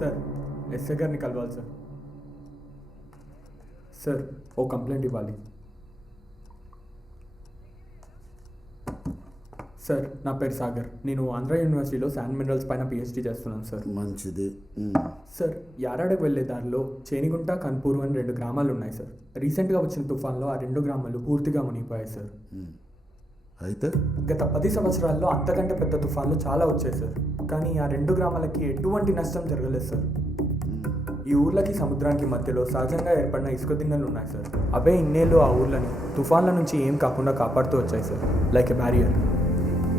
Sir SI గారిని కలవాలి sir. Sir ఓ complaint ఇవ్వాలి. సార్ నా పేరు సాగర్. నేను ఆంధ్ర యూనివర్సిటీలో శాండ్ మినరల్స్ పైన పిహెచ్డి చేస్తున్నాను సార్. మంచిది. సార్ యారాడకు వెళ్ళే దారిలో చేనిగుంట కన్పూర్ అని 2 గ్రామాలు ఉన్నాయి సార్. రీసెంట్గా వచ్చిన తుఫాన్లో ఆ 2 గ్రామాలు పూర్తిగా మునిగిపోయాయి సార్. అయితే గత 10 సంవత్సరాల్లో అంతకంటే పెద్ద తుఫాన్లు చాలా వచ్చాయి సార్. కానీ ఆ 2 గ్రామాలకి ఎటువంటి నష్టం జరగలేదు సార్. ఈ ఊర్లకి సముద్రానికి మధ్యలో సహజంగా ఏర్పడిన ఇసుక దిన్నెలు ఉన్నాయి సార్. అవే ఇన్నేళ్ళు ఆ ఊర్లని తుఫాన్ల నుంచి ఏం కాకుండా కాపాడుతూ వచ్చాయి సార్, లైక్ ఎ బ్యారియర్.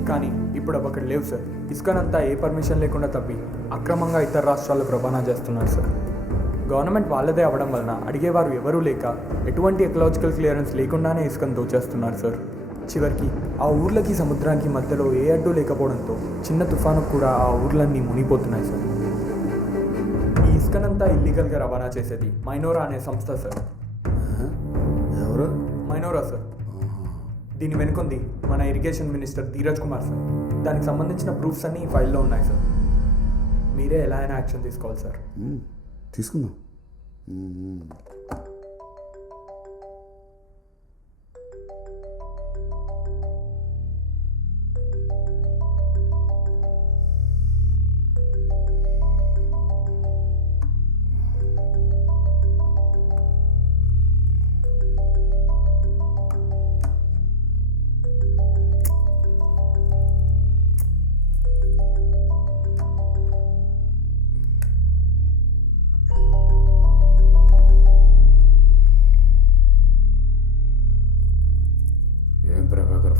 కానీ ఇప్పుడు అవి అక్కడ లేవు సార్. ఇసుకనంతా ఏ పర్మిషన్ లేకుండా తవ్వి అక్రమంగా ఇతర రాష్ట్రాలకు రవాణా చేస్తున్నారు సార్. గవర్నమెంట్ వాళ్ళదే అవ్వడం వలన అడిగేవారు ఎవరూ లేక ఎటువంటి ఎకలాజికల్ క్లియరెన్స్ లేకుండానే ఇసుకను దోచేస్తున్నారు సార్. చివరికి ఆ ఊర్లకి సముద్రానికి మధ్యలో ఏ అడ్డు లేకపోవడంతో చిన్న తుఫాను కూడా ఆ ఊర్లన్నీ మునిగిపోతున్నాయి సార్. ఈ ఇసుకనంతా ఇల్లీగల్గా రవాణా చేసేది మైనోరా అనే సంస్థ సార్. ఎవరు? మైనోరా సార్. దీని వెనుకుంది మన irrigation minister Dheeraj Kumar sir. దానికి సంబంధించిన ప్రూఫ్స్ అన్నీ ఈ ఫైల్లో ఉన్నాయి సార్. మీరే ఎలా అయినా యాక్షన్ తీసుకోవాలి సార్. తీసుకుందాం.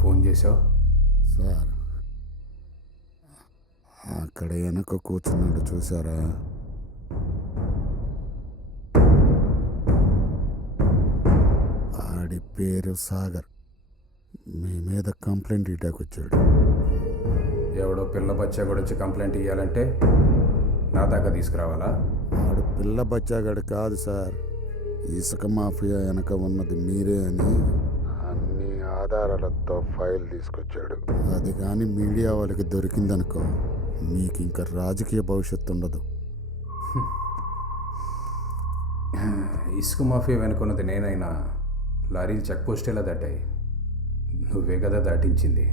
ఫోన్ చేసావు సార్? అక్కడ వెనక కూర్చున్నాడు చూసారా? ఆడి పేరు సాగర్. మీ మీద కంప్లైంట్ ఇటాక్ వచ్చాడు. ఎవడో పిల్ల బచ్చా కూడా వచ్చి కంప్లైంట్ ఇవ్వాలంటే నా దాకా తీసుకురావాలా? వాడు పిల్ల బచ్చాగాడు కాదు సార్. ఇసుక మాఫియా వెనక ఉన్నది మీరే అని అన్ని ఆధారాలతో ఫైల్ తీసుకొచ్చాడు. అది కానీ మీడియా వాళ్ళకి దొరికిందనుకో మీకు ఇంకా రాజకీయ భవిష్యత్తు ఉండదు. ఇసుక మాఫియా వెనుకున్నది నేనైనా లారీలు చెక్ పోస్ట్ ఎలా దాటాయి? నువ్వే కదా దాటించింది.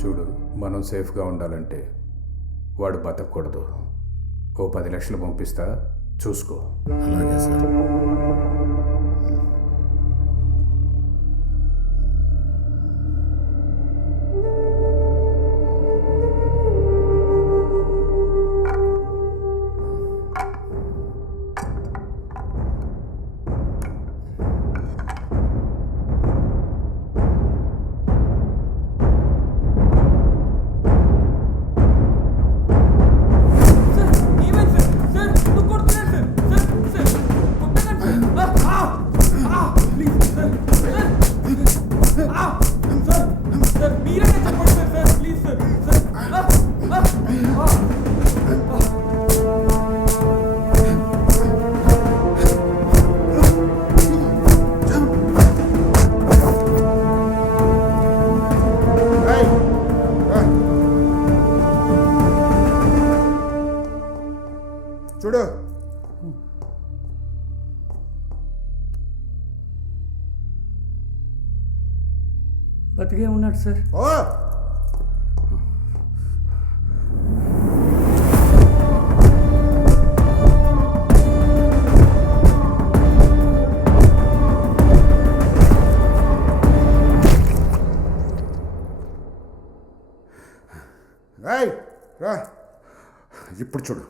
చూడు, మనం సేఫ్గా ఉండాలంటే వాడు బతకూడదు. ఓ 10 లక్షలు పంపిస్తా, చూసుకో. అలాగే సార్. చూడు, బతికే ఉన్నాడు సార్. రా ఇప్పుడు చూడు.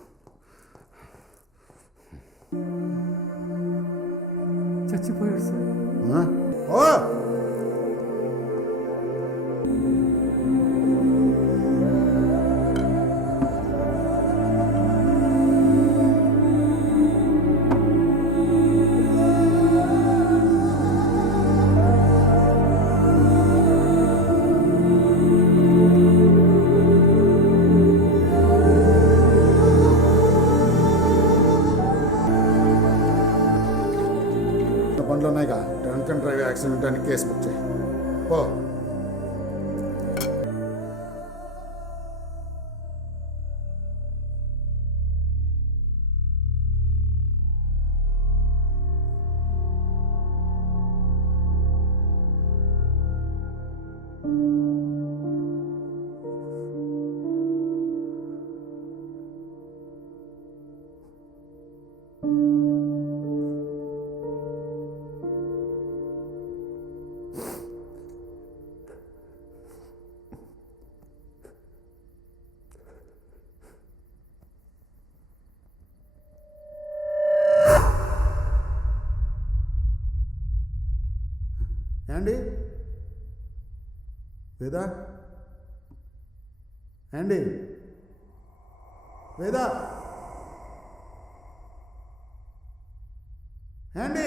చచ్చిపోయాడు సార్. బండ్లు ఉన్నాయిగా, డ్రంక్ అండ్ డ్రైవ్ యాక్సిడెంట్ అని కేసు బుక్ చేయి. పో. అండి వేదా అండి వేదా అండి